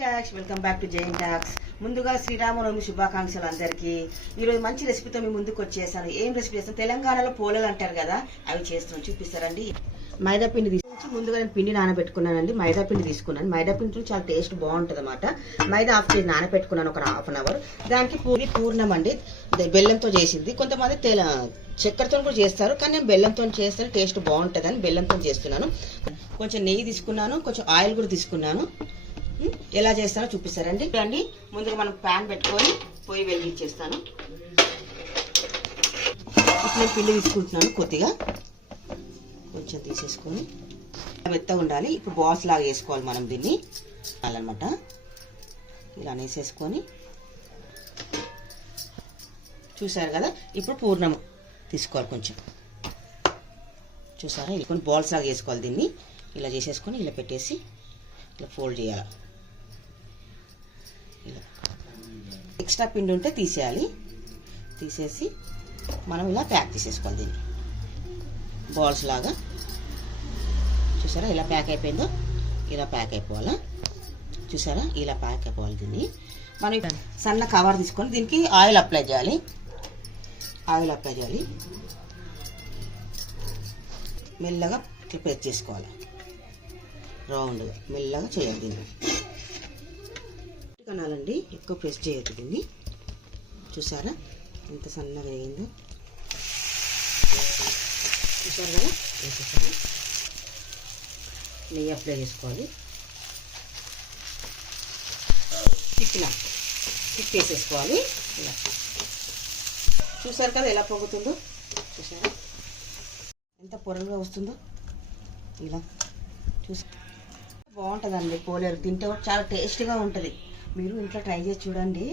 Guys, welcome back to Jain talks. ముందుగా శ్రీరామనవమి శుభాకాంక్షలు అందరికీ. ఈరోజు మంచి రెసిపీతో మీ ముందుకు వచ్చేసాను. ఏం రెసిపీ చేస్తాను? తెలంగాణలో పోలేలు అంటారు కదా, అవి చేస్తున్నాను, చూపిస్తారండి. మైదా పిండి తీసుకొచ్చి ముందుగా నేను పిండి నానబెట్టుకున్నానండి. మైదా పిండి తీసుకున్నాను. మైదా పిండి చాలా టేస్ట్ బాగుంటుంది అన్నమాట. మైదా హాఫ్ కేజీ నానబెట్టుకున్నాను, ఒక హాఫ్ అన్ అవర్. దానికి పూర్ణం అండి, బెల్లంతో చేసింది. కొంతమంది చక్కెరతో కూడా చేస్తారు, కానీ నేను బెల్లంతో చేస్తే టేస్ట్ బాగుంటుంది అని బెల్లంతో చేస్తున్నాను. కొంచెం నెయ్యి తీసుకున్నాను, కొంచెం ఆయిల్ కూడా తీసుకున్నాను. ఎలా చేస్తానో చూపిస్తారండి. అండి ముందుగా మనం ప్యాన్ పెట్టుకొని పొయ్యి వెలిగించేస్తాను. నేను పిండి తీసుకుంటున్నాను, కొద్దిగా కొంచెం తీసేసుకొని మెత్తగా ఉండాలి. ఇప్పుడు బాల్స్ లాగా వేసుకోవాలి మనం దీన్ని అన్నమాట. ఇలా వేసేసుకొని చూసారు కదా. ఇప్పుడు పూర్ణం తీసుకోవాలి కొంచెం, చూసారా. కొన్ని బాల్స్ లాగా వేసుకోవాలి. దీన్ని ఇలా చేసేసుకొని ఇలా పెట్టేసి ఇలా ఫోల్డ్ చేయాలి. ఇలా ఎక్స్ట్రా పిండి ఉంటే తీసేయాలి. తీసేసి మనం ఇలా ప్యాక్ చేసేసుకోవాలి దీన్ని బాల్స్ లాగా. చూసారా ఇలా ప్యాక్ అయిపోయిందో, ఇలా ప్యాక్ అయిపోవాలా. చూసారా ఇలా ప్యాక్ అయిపోవాలి. దీన్ని మనం సన్న కవర్ తీసుకొని దీనికి ఆయిల్ అప్లై చేయాలి. ఆయిల్ అప్లై చేయాలి. మెల్లగా ఇట్లా ప్రెస్ చేసుకోవాలి. రౌండ్గా మెల్లగా చేయాలి. దీన్ని కనాలండి, ఎక్కువ ప్రెస్ చేయొద్దు దీన్ని. చూసారా ఎంత సన్నగా అయిందో, చూసారు కదా. వేసేసారా, నెయ్యి అప్లై చేసుకోవాలి. తిప్పేసేసుకోవాలి. ఇలా చూసారు కదా ఎలా పొగుతుందో, చూసారా ఎంత పొరలుగా వస్తుందో. ఇలా చూసి బాగుంటుందండి పోలేరు. తింటే కూడా చాలా టేస్ట్గా ఉంటుంది. మీరు ఇంట్లో ట్రై చేసి చూడండి.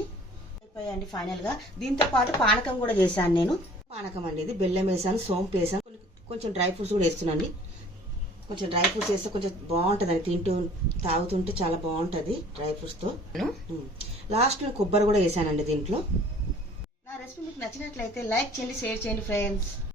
అయిపోయాయండి ఫైనల్గా. దీంతో పాటు పానకం కూడా చేశాను నేను. పానకం అండి ఇది. బెల్లం వేసాను, సోంపు వేసాను, కొంచెం డ్రై ఫ్రూట్స్ కూడా వేస్తున్నాండి. కొంచెం డ్రై ఫ్రూట్స్ వేస్తే కొంచెం బాగుంటుందండి. తాగుతుంటే చాలా బాగుంటుంది డ్రై ఫ్రూట్స్తో. లాస్ట్లో కొబ్బరి కూడా వేసానండి దీంట్లో. నా రెసిపీ మీకు నచ్చినట్లయితే లైక్ చేయండి, షేర్ చేయండి ఫ్రెండ్స్.